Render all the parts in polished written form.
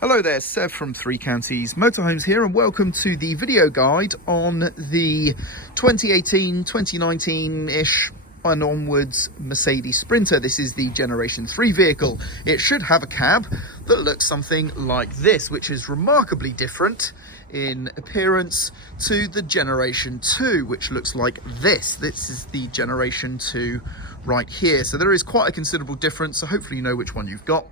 Hello there, Sev from Three Counties Motorhomes here, and welcome to the video guide on the 2018, 2019-ish and onwards Mercedes Sprinter. This is the Generation 3 vehicle. It should have a cab that looks something like this, which is remarkably different in appearance to the Generation 2, which looks like this. This is the Generation 2 right here. So there is quite a considerable difference, so hopefully you know which one you've got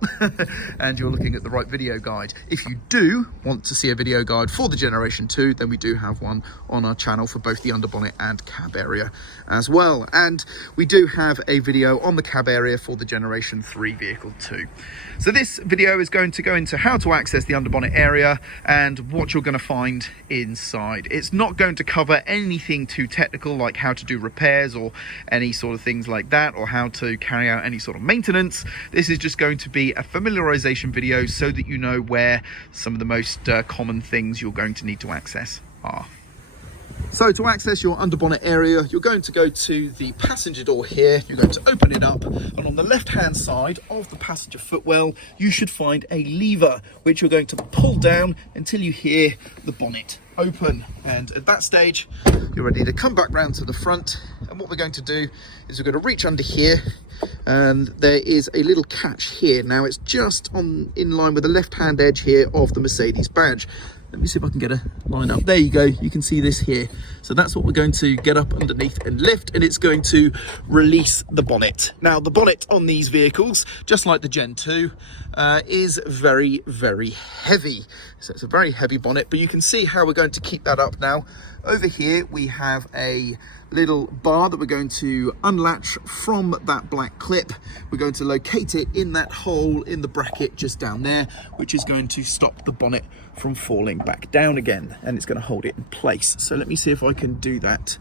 and you're looking at the right video guide. If you do want to see a video guide for the Generation 2, then we do have one on our channel for both the underbonnet and cab area as well. And we do have a video on the cab area for the Generation 3 vehicle too. So this video is going to go into how to access the underbonnet area and what you're going to find inside. It's not going to cover anything too technical like how to do repairs or any sort of things like that, or how to carry out any sort of maintenance. This is just going to be a familiarization video so that you know where some of the most common things you're going to need to access are. So to access your underbonnet area, you're going to go to the passenger door here. You're going to open it up, and on the left hand side of the passenger footwell you should find a lever which you're going to pull down until you hear the bonnet open, and at that stage you're ready to come back round to the front. And what we're going to do is we're going to reach under here, and there is a little catch here. Now it's just in line with the left hand edge here of the Mercedes badge. Let me see if I can get a line up. There you go, you can see this here. So that's what we're going to get up underneath and lift, and it's going to release the bonnet. Now the bonnet on these vehicles, just like the Gen 2, is very, very heavy. So it's a very heavy bonnet, but you can see how we're going to keep that up now. Over here we have a little bar that we're going to unlatch from that black clip. We're going to locate it in that hole in the bracket just down there, which is going to stop the bonnet from falling back down again, and it's going to hold it in place. So let me see if I can do that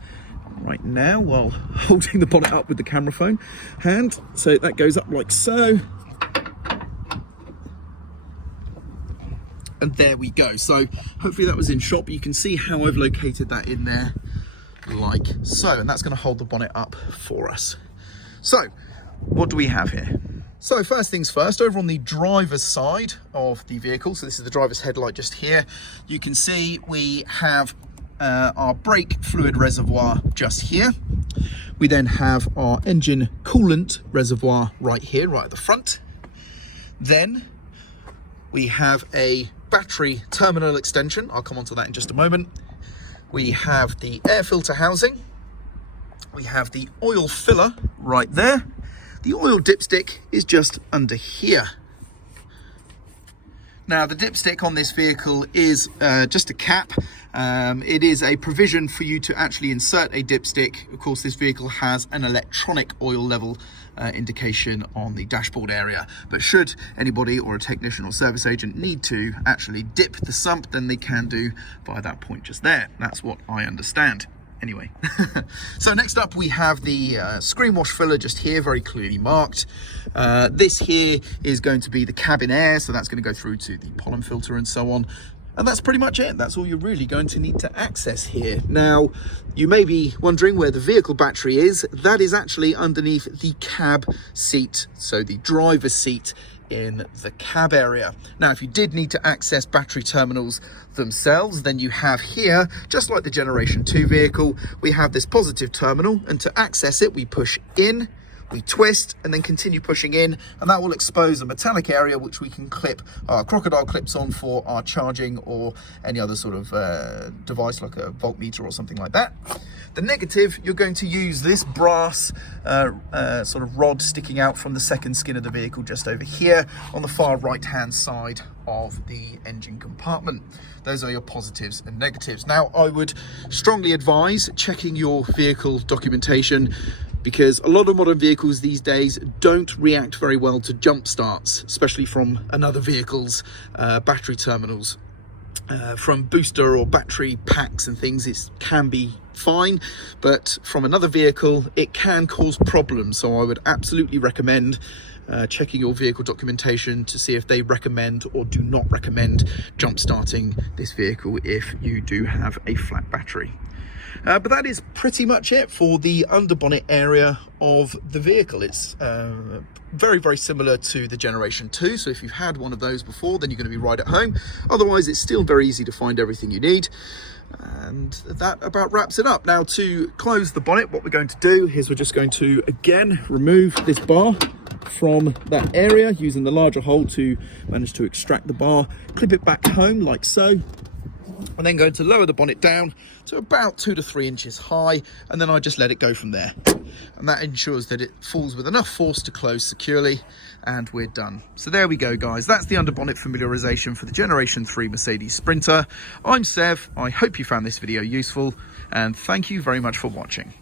right now while holding the bonnet up with the camera phone hand. So that goes up like so, and there we go. So hopefully that was in shot, but you can see how I've located that in there like so, and that's going to hold the bonnet up for us. So what do we have here? So first things first, over on the driver's side of the vehicle, so this is the driver's headlight just here, you can see we have our brake fluid reservoir just here. We then have our engine coolant reservoir right here, right at the front. Then we have a battery terminal extension. I'll come on to that in just a moment. We have the air filter housing. We have the oil filler right there. The oil dipstick is just under here. Now the dipstick on this vehicle is just a cap. It is a provision for you to actually insert a dipstick. Of course, this vehicle has an electronic oil level indication on the dashboard area, but should anybody or a technician or service agent need to actually dip the sump, then they can do by that point just there. That's what I understand. Anyway, so next up we have the screen wash filler just here, very clearly marked. This here is going to be the cabin air, so that's going to go through to the pollen filter and so on. And that's pretty much it. That's all you're really going to need to access here. Now, you may be wondering where the vehicle battery is. That is actually underneath the cab seat, so the driver's seat in the cab area. Now, if you did need to access battery terminals themselves, then you have here, just like the Generation 2 vehicle, we have this positive terminal, and to access it, we push in, we twist, and then continue pushing in, and that will expose a metallic area which we can clip our crocodile clips on for our charging or any other sort of device like a voltmeter or something like that. The negative, you're going to use this brass sort of rod sticking out from the second skin of the vehicle just over here on the far right hand side of the engine compartment. Those are your positives and negatives. Now, I would strongly advise checking your vehicle documentation, because a lot of modern vehicles these days don't react very well to jump starts, especially from another vehicle's battery terminals. From booster or battery packs and things, it can be fine, but from another vehicle it can cause problems. So I would absolutely recommend checking your vehicle documentation to see if they recommend or do not recommend jump starting this vehicle if you do have a flat battery. But that is pretty much it for the underbonnet area of the vehicle. It's very, very similar to the Generation 2. So if you've had one of those before, then you're going to be right at home. Otherwise, it's still very easy to find everything you need. And that about wraps it up. Now, to close the bonnet, what we're going to do is we're just going to, again, remove this bar from that area using the larger hole to manage to extract the bar, clip it back home like so, and then going to lower the bonnet down to about 2 to 3 inches high, and then I just let it go from there. And that ensures that it falls with enough force to close securely, and we're done. So there we go, guys. That's the underbonnet familiarization for the Generation 3 Mercedes Sprinter. I'm Sev. I hope you found this video useful, and thank you very much for watching.